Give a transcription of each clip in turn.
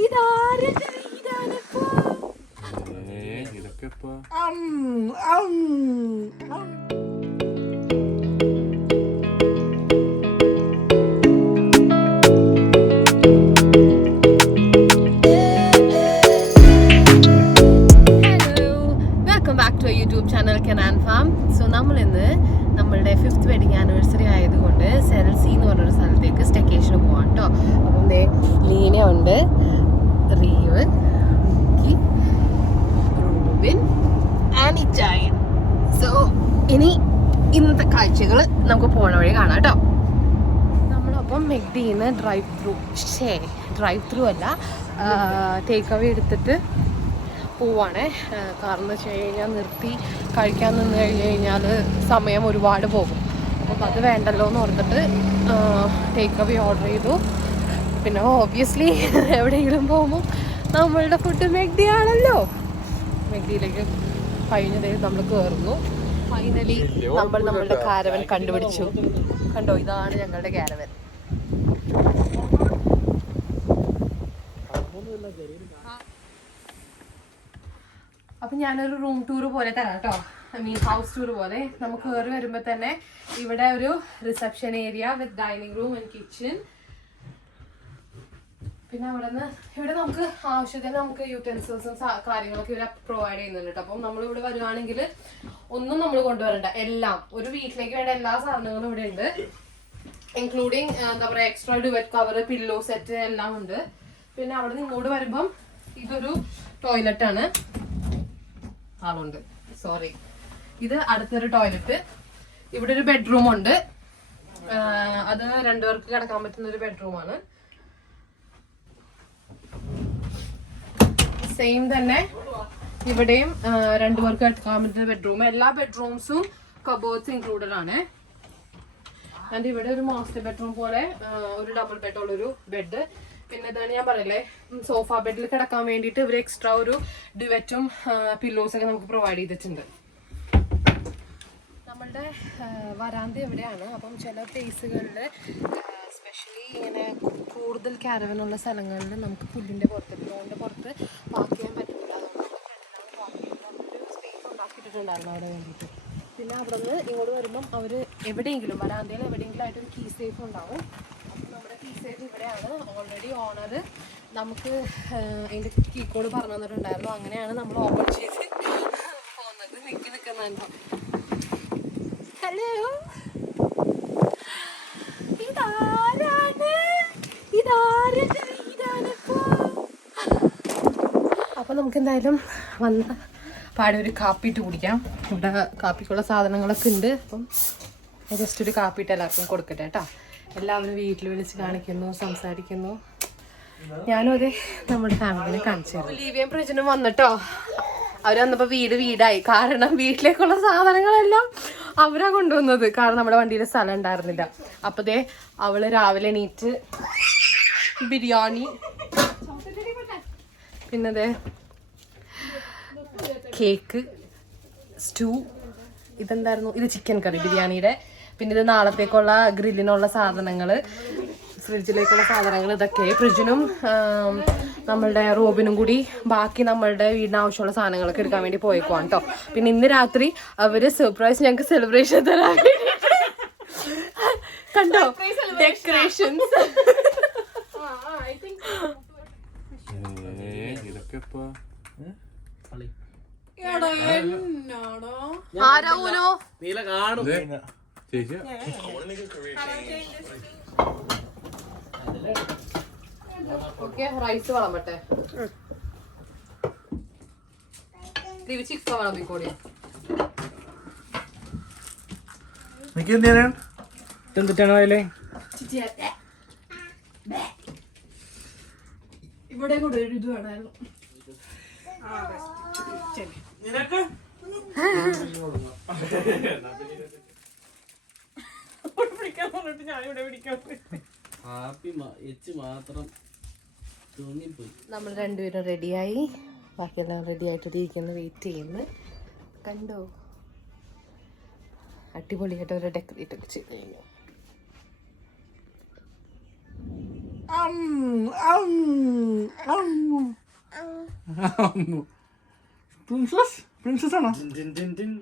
ഇതാരുടെ നമുക്ക് പോണ വഴി കാണാം കേട്ടോ. നമ്മളപ്പം മെഗ്ഡിന്ന് ഡ്രൈവ് ത്രൂ ഷേ ഡ്രൈവ് ത്രൂ അല്ല ടേക്ക് അവേ എടുത്തിട്ട് പോവാണേ. കാരണം എന്ന് വെച്ച് കഴിഞ്ഞാൽ നിർത്തി കഴിക്കാൻ നിന്ന് കഴിഞ്ഞ് കഴിഞ്ഞാൽ സമയം ഒരുപാട് പോകും. അപ്പം അത് വേണ്ടല്ലോ എന്ന് ഓർത്തിട്ട് ടേക്ക് അവേ ഓർഡർ ചെയ്തു. പിന്നെ ഓബിയസ്ലി എവിടെയെങ്കിലും പോകുമ്പോൾ നമ്മളുടെ ഫുഡ് മെഗ്ഡി ആണല്ലോ. മെഗ്ഡിയിലേക്ക് കഴിഞ്ഞതേ നമ്മൾ കയറുന്നു ഫൈനലി നമ്മൾ നമ്മളുടെ കാരവൻ കണ്ടുപിടിച്ചു. കണ്ടോ ഇതാണ് ഞങ്ങളുടെ കാരവൻ അപ്പൊ ഞാനൊരു റൂം ടൂർ പോലെ തരാം കേട്ടോ. ഐ മീൻ ഹൗസ് ടൂർ പോലെ. നമുക്ക് കയറി വരുമ്പോൾ തന്നെ ഇവിടെ ഒരു reception area with dining room and kitchen പിന്നെ അവിടെ നിന്ന് ഇവിടെ നമുക്ക് ആവശ്യത്തിന് നമുക്ക് യൂട്ടെൻസിൽസും കാര്യങ്ങളൊക്കെ ഇവിടെ പ്രൊവൈഡ് ചെയ്യുന്നുണ്ട് കേട്ടോ അപ്പം നമ്മൾ ഇവിടെ വരുവാണെങ്കിൽ ഒന്നും നമ്മൾ കൊണ്ടുവരണ്ട. എല്ലാം. ഒരു വീട്ടിലേക്ക് വേണ്ട എല്ലാ സാധനങ്ങളും ഇവിടെ ഉണ്ട്. ഇൻക്ലൂഡിങ് എന്താ പറയുക extra duvet cover pillow set എല്ലാം ഉണ്ട്. പിന്നെ അവിടെ നിന്ന് ഇങ്ങോട്ട് വരുമ്പം ഇതൊരു ടോയ്ലറ്റ് ആണ്. ആളുണ്ട്. സോറി ഇത് അടുത്തൊരു ടോയ്ലറ്റ് ഇവിടെ ഒരു ബെഡ്റൂം ഉണ്ട്. അത് രണ്ടുപേർക്ക് കിടക്കാൻ പറ്റുന്ന ഒരു ബെഡ്റൂമാണ് സെയിം തന്നെ. ഇവിടെയും രണ്ട് രണ്ടുപേർക്ക് എടുക്കാൻ പറ്റുന്ന ബെഡ്റൂം എല്ലാ ബെഡ്റൂംസും കബോർഡ്സ് ഇൻക്ലൂഡഡ് ആണ്. ആൻഡ് ഇവിടെ ഒരു മാസ്റ്റർ ബെഡ്റൂം പോലെ ഒരു ഡബിൾ ബെഡ് ഉള്ളൊരു ബെഡ് പിന്നെ ഇതാണ് ഞാൻ പറയല്ലേ സോഫ ബെഡിൽ കിടക്കാൻ വേണ്ടിയിട്ട് ഇവർ എക്സ്ട്രാ ഒരു ഡുവറ്റും പില്ലോസ് ഒക്കെ നമുക്ക് പ്രൊവൈഡ് ചെയ്തിട്ടുണ്ട്. നമ്മളുടെ വരാന്ത എവിടെയാണ്? അപ്പം ചില പ്ലേസുകളിൽ സ്പെഷ്യലി ഇങ്ങനെ കൂടുതൽ ക്യാരവനുള്ള സ്ഥലങ്ങളിൽ നമുക്ക് പുല്ലിന്റെ പുറത്ത് ലോണിന്റെ പുറത്ത് പാർക്ക് ചെയ്യാൻ പറ്റില്ല അതുകൊണ്ട് സ്പേസ് ഉണ്ടാക്കിയിട്ടുണ്ടായിരുന്നു അവിടെ വേണ്ടിയിട്ട്. പിന്നെ അവിടെ നിന്ന് ഇങ്ങോട്ട് വരുമ്പം അവർ എവിടെയെങ്കിലും വരാന്തയിൽ എവിടെയെങ്കിലും ആയിട്ട് ഒരു കീ സേഫ് ഉണ്ടാവും. അപ്പം നമ്മുടെ കീ സേഫ് ഇവിടെയാണ്. ഓൾറെഡി ഓണർ നമുക്ക് അതിന്റെ കീ കോഡ് പറഞ്ഞു തന്നിട്ടുണ്ടായിരുന്നു. അങ്ങനെയാണ് നമ്മൾ ഓപ്പൺ ചെയ്ത് പോകുന്നത്. നിൽക്കി നിൽക്കുന്നുണ്ടോ. ഹലോ നമുക്ക് എന്തായാലും വന്ന പാടി ഒരു കാപ്പി ഇട്ട് കുടിക്കാം. ഇവിടെ കാപ്പിക്കുള്ള സാധനങ്ങളൊക്കെ ഉണ്ട്. അപ്പം ജസ്റ്റ് ഒരു കാപ്പി ഇട്ട് എല്ലാവർക്കും കൊടുക്കട്ടെ കേട്ടോ. എല്ലാവരും വീട്ടിൽ വിളിച്ച് കാണിക്കുന്നു സംസാരിക്കുന്നു. ഞാനും അതെ നമ്മുടെ ഫാമിലിനെ കാണിച്ചു ലീവിയും പ്രജനും വന്നിട്ടോ. അവർ വന്നപ്പോൾ വീട് വീടായി. കാരണം വീട്ടിലേക്കുള്ള സാധനങ്ങളെല്ലാം അവരാ കൊണ്ടുവന്നത്. കാരണം നമ്മുടെ വണ്ടിയിൽ സ്ഥലം ഉണ്ടായിരുന്നില്ല. അപ്പതേ അവൾ രാവിലെ എണീറ്റ് ബിരിയാണി. പിന്നെ ദേ കേക്ക് സ്റ്റൂ ഇതെന്തായിരുന്നു? ഇത് ചിക്കൻ കറി ബിരിയാണിയുടെ. പിന്നെ ഇത് നാളത്തേക്കുള്ള ഗ്രില്ലിനുള്ള സാധനങ്ങൾ ഫ്രിഡ്ജിലേക്കുള്ള സാധനങ്ങൾ ഇതൊക്കെ. ഫ്രിഡ്ജിനും നമ്മളുടെ റോബിനും കൂടി ബാക്കി നമ്മളുടെ വീടിന് ആവശ്യമുള്ള സാധനങ്ങളൊക്കെ എടുക്കാൻ വേണ്ടി പോയേക്കുവാണ് കേട്ടോ പിന്നെ ഇന്ന് രാത്രി അവർ സർപ്രൈസ് ഞങ്ങൾക്ക് സെലിബ്രേഷൻ തരാൻ കണ്ടോ? ഡെക്കറേഷൻസ് ഇതൊക്കെ ആരാ ഊനോ നീല കാണും. ചേച്ചി. ഓക്കെ റൈസ് വളമ്പട്ടെ. ചിക്ക വിളമ്പിക്കോളിയാ എനിക്ക് എന്തിനാണ് എന്തിട്ടാണ് അതിലെ ഇവിടെ കൂടെ ഒരു ഇത് വേണമായിരുന്നു. നിനക്ക്? ഹാപ്പി എച്ച് മാത്രം തൂങ്ങിപ്പോയി. നമ്മൾ രണ്ടുപേരും റെഡിയായി ബാക്കിയെല്ലാം റെഡി ആയിട്ട് ഇരിക്കുന്നു വെയിറ്റ് ചെയ്യുന്നു. കണ്ടോ? അടിപൊളിയായിട്ട് ഒരു ഡെക്കറേറ്റ് ഒക്കെ ചെയ്ത് കഴിഞ്ഞു. Princess? Princess ano? Din din din din.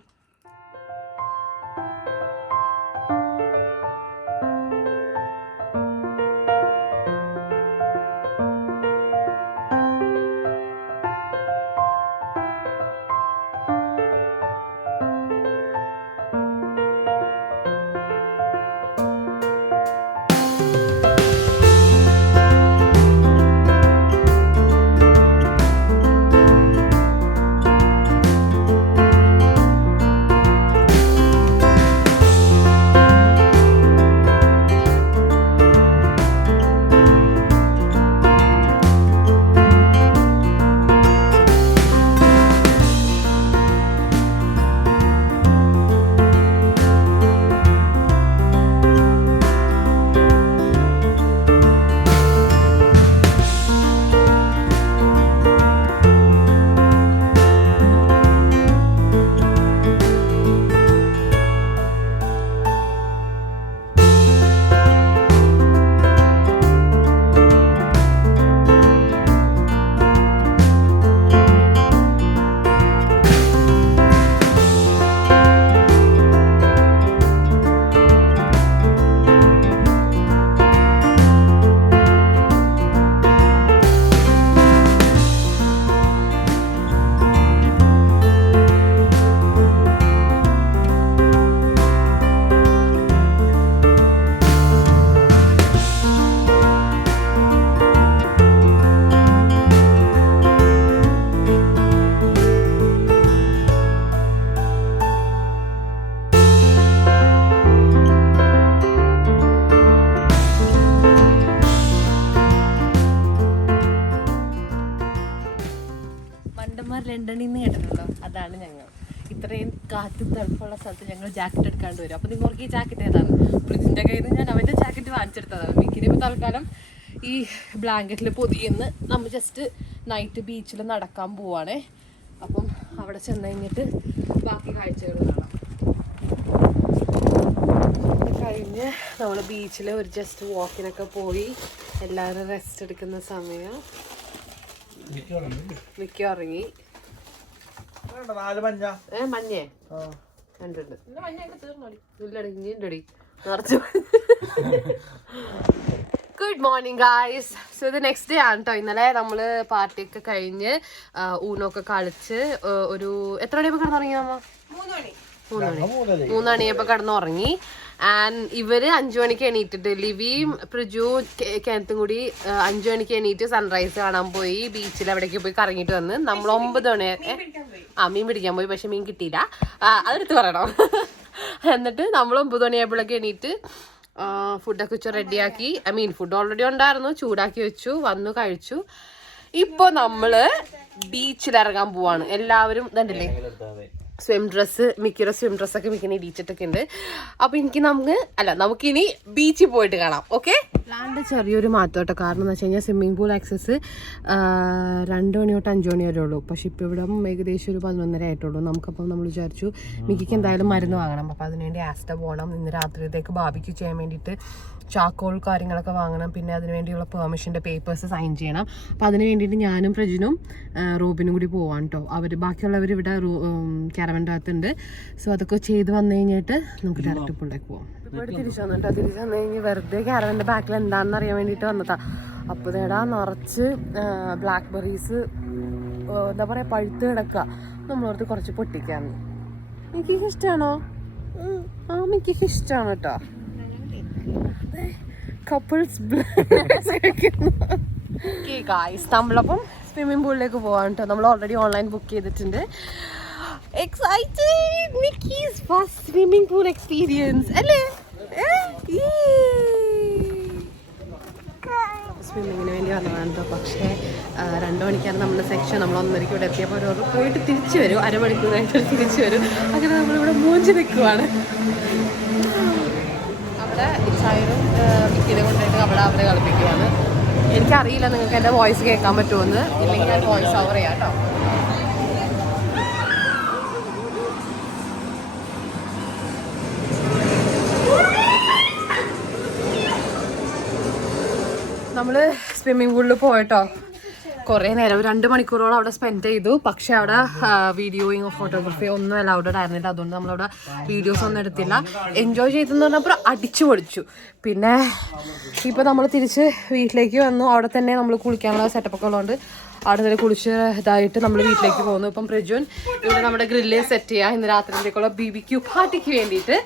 അതാണ് ഞങ്ങൾ. ഇത്രയും കാറ്റും തണുപ്പുള്ള സ്ഥലത്ത് ഞങ്ങൾ ജാക്കറ്റ് എടുക്കാണ്ട് വരും. അപ്പം നിങ്ങൾക്ക് ഈ ജാക്കറ്റ് ഏതാണ് പ്രിൻസിന്റെ കയ്യിൽ നിന്ന് ഞാൻ അവന്റെ ജാക്കറ്റ് വാങ്ങിച്ചെടുത്തതാണ്. മിക്കിനിപ്പോൾ തൽക്കാലം ഈ ബ്ലാങ്കറ്റിൽ പൊതിയെന്ന് നമ്മൾ ജസ്റ്റ് നൈറ്റ് ബീച്ചിൽ നടക്കാൻ പോവാണേ. അപ്പം അവിടെ ചെന്ന് കഴിഞ്ഞിട്ട് ബാക്കി കാഴ്ചകൾ കാണാം. കഴിഞ്ഞ് നമ്മൾ ബീച്ചിൽ ഒരു ജസ്റ്റ് വാക്കിനൊക്കെ പോയി എല്ലാവരും റെസ്റ്റ് എടുക്കുന്ന സമയം. മിക്ക ഉറങ്ങി. നാല് മഞ്ഞ. ഏ മഞ്ഞേ? കണ്ടുണ്ട് ഇല്ലടി ഇനി? ഉണ്ടടി നിറച്ചു ഗുഡ് മോർണിംഗ് ഗായ്സ് സോ ഇത് നെക്സ്റ്റ് ഡേ ആണ് കേട്ടോ ഇന്നലെ നമ്മൾ പാർട്ടിയൊക്കെ കഴിഞ്ഞ് ഊണൊക്കെ കളിച്ച് ഒരു എത്ര മണിയൊക്കെ കിടന്നുറങ്ങി നമ്മ മൂന്ന് മണി. മൂന്ന് മണിയപ്പോ കിടന്നുറങ്ങി. ആൻഡ് ഇവർ അഞ്ചു മണിക്ക് എണീറ്റിട്ട് ലിവിയും പ്രിജു കിണത്തും കൂടി അഞ്ചു മണിക്ക് എണീറ്റ് സൺറൈസ് കാണാൻ പോയി. ബീച്ചിൽ അവിടേക്ക് പോയി കറങ്ങിട്ട് വന്ന് നമ്മൾ ഒമ്പത് മണി? ആ മീൻ പിടിക്കാൻ പോയി പക്ഷെ മീൻ കിട്ടിയില്ല. അതെടുത്ത് പറയണം. എന്നിട്ട് നമ്മൾ ഒമ്പത് മണിയായപ്പോഴൊക്കെ എണീറ്റ് ഫുഡൊക്കെ വെച്ച് റെഡിയാക്കി ഐ മീൻ ഫുഡ് ഓൾറെഡി ഉണ്ടായിരുന്നു. ചൂടാക്കി വെച്ചു വന്നു കഴിച്ചു. ഇപ്പൊ നമ്മൾ ബീച്ചിൽ ഇറങ്ങാൻ പോവാണ്. എല്ലാവരും ഇതണ്ടല്ലേ? സ്വിം ഡ്രസ്സ് മിക്കറ സ്വിം ഡ്രസ്സൊക്കെ മിക്കിനെ ഇടിച്ചിട്ടൊക്കെ ഉണ്ട്. അപ്പൊ എനിക്ക് നമുക്ക് അല്ല നമുക്കിനി ബീച്ചിൽ പോയിട്ട് കാണാം ഓക്കെ പ്ലാന്റെ ചെറിയൊരു മാറ്റം കേട്ടോ. കാരണം എന്ന് വെച്ച് കഴിഞ്ഞാൽ സ്വിമ്മിംഗ് പൂൾ ആക്സസ് രണ്ട് മണി തൊട്ട് അഞ്ചു മണി വരെ ഉള്ളൂ. പക്ഷെ ഇപ്പൊ ഇവിടെ ഏകദേശം ഒരു പതിനൊന്നര ആയിട്ടുള്ളൂ. നമുക്കപ്പം നമ്മൾ വിചാരിച്ചു മിക്കിക്ക് എന്തായാലും മരുന്ന് വാങ്ങണം. അപ്പൊ അതിനുവേണ്ടി ആസ്റ്റ പോകണം. ഇന്ന് രാത്രിയിലേക്ക് ബാബിക്ക് ചെയ്യാൻ വേണ്ടിയിട്ട് ചാക്കോൾ കാര്യങ്ങളൊക്കെ വാങ്ങണം. പിന്നെ അതിന് വേണ്ടിയുള്ള പെർമിഷന്റെ പേപ്പേഴ്സ് സൈൻ ചെയ്യണം. അപ്പം അതിന് വേണ്ടിയിട്ട് ഞാനും പ്രജിനും റോബിനും കൂടി പോവാൻ കേട്ടോ അവർ ബാക്കിയുള്ളവർ ഇവിടെ ക്യാരവന്റെ അകത്തുണ്ട് സോ അതൊക്കെ ചെയ്ത് വന്നു കഴിഞ്ഞിട്ട് നമുക്ക് ഡയറക്റ്റ് പുള്ളിലേക്ക് പോവാം. ഇവിടെ തിരിച്ചു വന്നിട്ടോ തിരിച്ചു വന്നു കഴിഞ്ഞ് വെറുതെ ക്യാരവന്റെ ബാക്കിൽ എന്താണെന്ന് അറിയാൻ വേണ്ടിയിട്ട് വന്നതാ. അപ്പോൾ തേടാ നിറച്ച് ബ്ലാക്ക് ബെറീസ് എന്താ പറയുക പഴുത്ത് കിടക്കുക നമ്മളോർത്ത് കുറച്ച് പൊട്ടിക്കാന്ന്. എനിക്ക് ഇഷ്ടമാണോ ആ എനിക്ക് ഇഷ്ടമാണ് കേട്ടോ കപ്പിൾസ് ഗായ്സ് നമ്മളപ്പം സ്വിമ്മിംഗ് പൂളിലേക്ക് പോകാൻ കേട്ടോ നമ്മൾ ഓൾറെഡി ഓൺലൈൻ ബുക്ക് ചെയ്തിട്ടുണ്ട്. Excited മിക്കീസ് first swimming pool experience അല്ലേ? സ്വിമ്മിങ്ങിന് വേണ്ടി വന്നതാണ് കേട്ടോ പക്ഷേ രണ്ടു മണിക്കാണ് നമ്മുടെ സെക്ഷൻ നമ്മൾ ഒന്നരയ്ക്ക് ഇവിടെ എത്തിയപ്പോൾ ഒരു പോയിട്ട് തിരിച്ചു വരും. അരമണിക്കൂർ കഴിഞ്ഞിട്ട് തിരിച്ചു വരും. അങ്ങനെ നമ്മളിവിടെ മൂഞ്ചി നിൽക്കുവാണ്. മിക്കിനെ കൊണ്ടിട്ട് അവിടെ അവരെ കളിപ്പിക്കുവാണ്. എനിക്കറിയില്ല നിങ്ങൾക്ക് എന്റെ വോയിസ് കേൾക്കാൻ പറ്റുമെന്ന്. ഇല്ലെങ്കിൽ ഞാൻ വോയിസ് ഓവർ ചെയ്യാം കേട്ടോ. നമ്മൾ സ്വിമ്മിംഗ് പൂളിൽ പോയിട്ടോ കുറേ നേരം രണ്ട് മണിക്കൂറോളം അവിടെ സ്പെൻഡ് ചെയ്തു. പക്ഷെ അവിടെ വീഡിയോയും ഫോട്ടോഗ്രാഫി ഒന്നും അലൗഡ് ആയിരുന്നില്ല. അതുകൊണ്ട് നമ്മളവിടെ വീഡിയോസ് ഒന്നും എടുത്തില്ല. എൻജോയ് ചെയ്തെന്ന് പറഞ്ഞപ്പോൾ അടിച്ചു പൊടിച്ചു പിന്നെ ഇപ്പോൾ നമ്മൾ തിരിച്ച് വീട്ടിലേക്ക് വന്നു. അവിടെ തന്നെ നമ്മൾ കുളിക്കാനുള്ള സെറ്റപ്പൊക്കെ ഉള്ളതുകൊണ്ട് അവിടെ കുളിച്ച് ഇതായിട്ട് നമ്മൾ വീട്ടിലേക്ക് പോകുന്നു. ഇപ്പം പ്രജുൻ ഇവിടെ നമ്മുടെ ഗ്രില്ല് സെറ്റ് ചെയ്യുക ഇന്ന് രാത്രിയിലേക്കുള്ള ബി ബി ക്യൂ പാർട്ടിക്ക് വേണ്ടിയിട്ട്.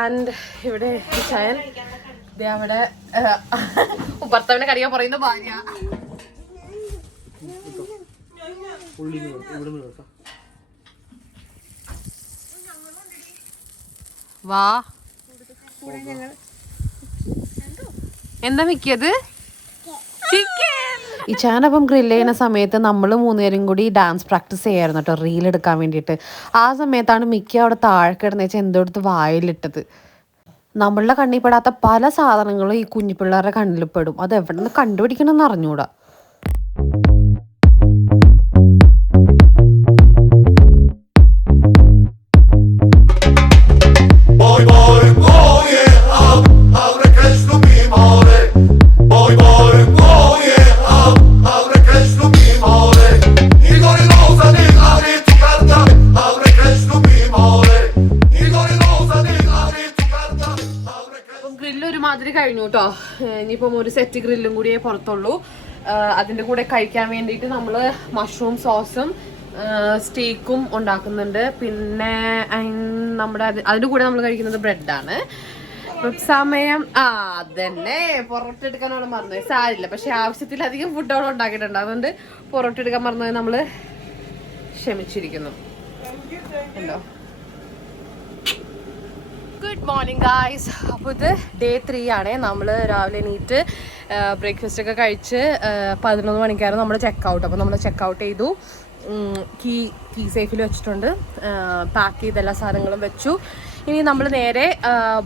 ആൻഡ് ഇവിടെ ചായൻ അവിടെ ഉപ്പർത്തവിനെ കറിയാൻ പറയുന്ന ഭാര്യ. വാ. എന്താ മിക്കത് ഈ ചാനപ്പം ഗ്രില്ല് ചെയ്യുന്ന സമയത്ത് നമ്മൾ മൂന്നുപേരും കൂടി ഡാൻസ് പ്രാക്ടീസ് ചെയ്യായിരുന്നു കേട്ടോ റീൽ എടുക്കാൻ വേണ്ടിയിട്ട്. ആ സമയത്താണ് മിക്ക അവിടെ താഴെ കിടന്നു വെച്ചാൽ എന്തോടത്ത് വായിലിട്ടത്. നമ്മളുടെ കണ്ണിൽ പെടാത്ത പല സാധനങ്ങളും ഈ കുഞ്ഞു പിള്ളേരുടെ കണ്ണിൽ പെടും. അത് എവിടെ നിന്ന് കണ്ടുപിടിക്കണം എന്ന് അറിഞ്ഞൂടാ. സെറ്റ് ഗ്രില്ലും കൂടിയേ പുറത്തുള്ളൂ. അതിന്റെ കൂടെ കഴിക്കാൻ വേണ്ടിയിട്ട് നമ്മൾ മഷ്റൂം സോസും സ്റ്റേക്കും ഉണ്ടാക്കുന്നുണ്ട്. പിന്നെ നമ്മുടെ അത് അതിന്റെ കൂടെ നമ്മൾ കഴിക്കുന്നത് ബ്രെഡാണ് സമയം ആ അതന്നെ. പൊറോട്ട എടുക്കാനാണ് മറന്നത് സാരില്ല. പക്ഷെ ആവശ്യത്തിലധികം ഫുഡ് അവിടെ ഉണ്ടാക്കിയിട്ടുണ്ട്. അതുകൊണ്ട് പൊറോട്ട എടുക്കാൻ മറന്നത് നമ്മൾ ക്ഷമിച്ചിരിക്കുന്നു. ഉണ്ടോ? ഗുഡ് മോർണിംഗ് ഗായ്സ് അപ്പോൾ ഇത് ഡേ ത്രീ ആണേ. നമ്മൾ രാവിലെ എണീറ്റ് ബ്രേക്ക്ഫാസ്റ്റ് ഒക്കെ കഴിച്ച് പതിനൊന്ന് മണിക്കായിരുന്നു നമ്മൾ ചെക്ക് ഔട്ട് അപ്പോൾ നമ്മൾ ചെക്ക് ഔട്ട് ചെയ്തു കീ കീ സേഫിൽ വെച്ചിട്ടുണ്ട്. പാക്ക് ചെയ്ത എല്ലാ സാധനങ്ങളും വെച്ചു. ഇനി നമ്മൾ നേരെ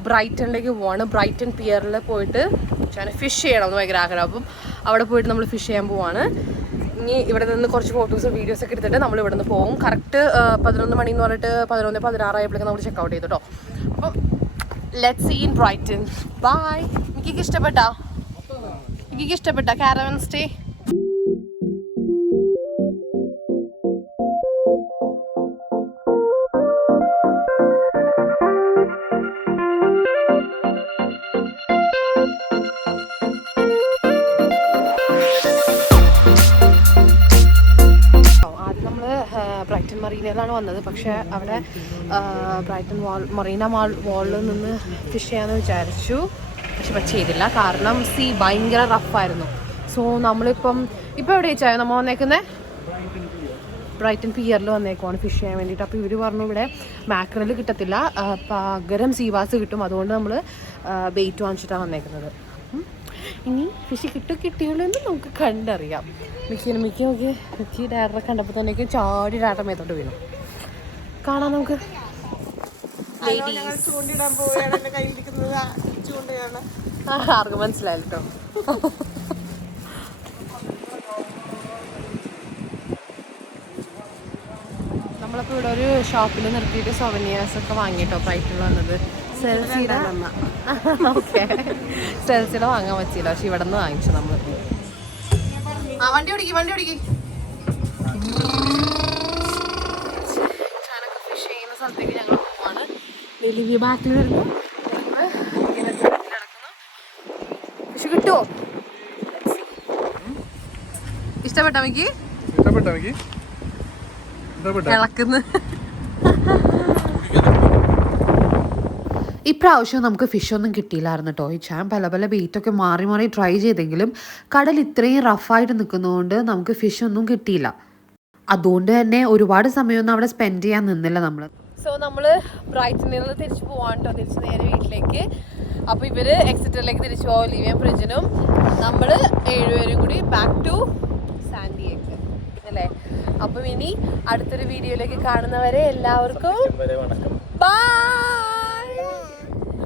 ബ്രൈറ്റണിലേക്ക് പോവാണ്. ബ്രൈറ്റൺ പിയറിൽ പോയിട്ട് ഫിഷ് ചെയ്യണം എന്ന് ഭയങ്കര ആഗ്രഹം. അപ്പം അവിടെ പോയിട്ട് നമ്മൾ ഫിഷ് ചെയ്യാൻ പോവാണ്. ഇനി ഇവിടെ നിന്ന് കുറച്ച് ഫോട്ടോസും വീഡിയോസ് ഒക്കെ എടുത്തിട്ട് നമ്മൾ ഇവിടെ നിന്ന് പോകും കറക്റ്റ് പതിനൊന്ന് മണി എന്ന് പറഞ്ഞിട്ട് പതിനൊന്ന് പതിനാറായപ്പോഴേക്കും നമ്മൾ ചെക്ക് ഔട്ട് ചെയ്തു കേട്ടോ അപ്പം let see in Brighton bye എനിക്ക് ഇഷ്ടപ്പെട്ടാ? എനിക്ക് ഇഷ്ടപ്പെട്ട? കാരവൻ സ്റ്റേ ബ്രൈറ്റൺ വന്നത്. പക്ഷേ അവിടെ ബ്രൈറ്റൺ വാൾ മറീന മാൾ വാളിൽ നിന്ന് ഫിഷ് ചെയ്യാമെന്ന് വിചാരിച്ചു. പക്ഷെ പക്ഷേ ചെയ്തില്ല. കാരണം സീ ഭയങ്കര റഫായിരുന്നു സോ നമ്മളിപ്പം ഇപ്പം എവിടെ വെച്ചായോ നമ്മൾ വന്നേക്കുന്നത് ബ്രൈറ്റൺ പിയറിൽ വന്നേക്കുവാണ് ഫിഷ് ചെയ്യാൻ വേണ്ടിയിട്ട്. അപ്പോൾ ഇവർ പറഞ്ഞു ഇവിടെ മാക്രൽ കിട്ടത്തില്ല. പകരം സീവാസ് കിട്ടും. അതുകൊണ്ട് നമ്മൾ ബെയ്റ്റ് വാങ്ങിച്ചിട്ടാണ് വന്നേക്കുന്നത്. ഇനി ഫിഷ് കിട്ടോ കിട്ടിയുള്ളൂ എന്ന് നമുക്ക് കണ്ടറിയാം. മിക്ക മിക്കി നോക്കി. മിക്കി ഡയറക്ടറെ കണ്ടപ്പോൾ തന്നെ ചാടി ഡയറക്ടർ മേത്തോട്ട് വീണു. കാണാം നമുക്ക്. ആർക്ക് മനസ്സിലായില്ലോ നമ്മളിപ്പോൾ ഇവിടെ ഒരു ഷോപ്പിൽ നിർത്തിയിട്ട് സൊവനിയേഴ്സ് ഒക്കെ വാങ്ങിയിട്ടോ പ്രൈറ്റിൽ വന്നത്. സെൽസിയുടെ ഓക്കെ. സെൽസിയുടെ വാങ്ങാൻ പറ്റിയില്ല. പക്ഷെ ഇവിടെ നിന്ന് വാങ്ങിച്ചു നമ്മൾ ആ വണ്ടി ഓടിക്കി വണ്ടി ഓടിക്കി. ചാനൊക്കെ ഫിഷ് ചെയ്യുന്ന സ്ഥലത്തേക്ക് ഞങ്ങൾ പോവാണ്. ഡെലിവറി ബാക്കിൽ വരുന്നു. പക്ഷെ കിട്ടുമോ ഇഷ്ടപ്പെട്ടോ ഇഷ്ടപ്പെട്ടോ? ഇളക്കുന്നു. ഇപ്രാവശ്യം നമുക്ക് ഫിഷ് ഒന്നും കിട്ടിയില്ലായിരുന്നു കേട്ടോ ഈ ചാൻ പല പല ബീറ്റൊക്കെ മാറി മാറി ട്രൈ ചെയ്തെങ്കിലും കടൽ ഇത്രയും റഫായിട്ട് നിൽക്കുന്നതുകൊണ്ട് നമുക്ക് ഫിഷ് ഒന്നും കിട്ടിയില്ല. അതുകൊണ്ട് തന്നെ ഒരുപാട് സമയമൊന്നും അവിടെ സ്പെൻഡ് ചെയ്യാൻ നിന്നില്ല നമ്മൾ സോ നമ്മൾ ബ്രൈറ്റിൽ നിന്ന് തിരിച്ചു പോവാണ് കേട്ടോ തിരിച്ച് നേരെ വീട്ടിലേക്ക്. അപ്പോൾ ഇവർ എക്സിറ്ററിലേക്ക് തിരിച്ചു പോകാം ലിവിയം ഫ്രിഡ്ജിനും നമ്മൾ ഏഴുപേരും കൂടി ബാക്ക് ടു സാൻഡിയേക്ക് അല്ലേ? അപ്പം ഇനി അടുത്തൊരു വീഡിയോയിലേക്ക് കാണുന്നവരെ എല്ലാവർക്കും ബൈ